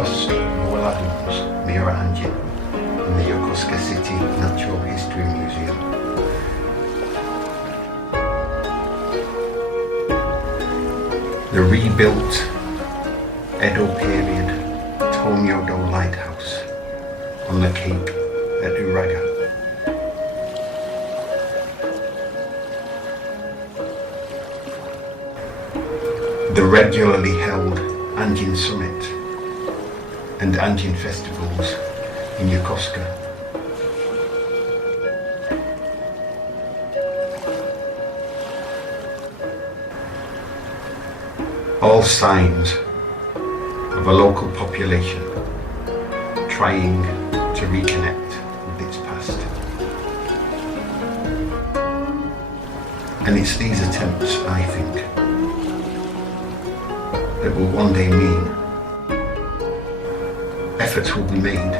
bust of Will Adams, Mira Anjin, in the Yokosuka City Natural History Museum. The rebuilt Edo period Tomyodo lighthouse on the cape at Uraga. The regularly held Anjin Summit and Anjin festivals in Yokosuka. All signs of a local population trying to reconnect with its past. And it's these attempts, I think, that will one day mean efforts will be made,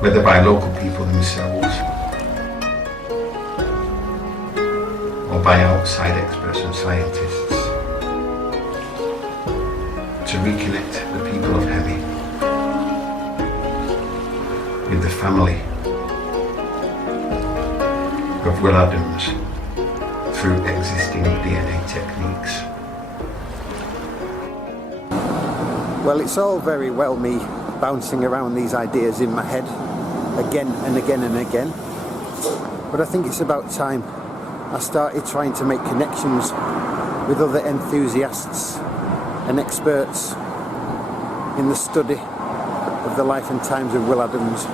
whether by local people themselves or by outside experts and scientists, to reconnect the people of Hemi with the family of Will Adams through existing DNA techniques. Well, it's all very well me bouncing around these ideas in my head again and again and again, but I think it's about time I started trying to make connections with other enthusiasts and experts in the study of the life and times of Will Adams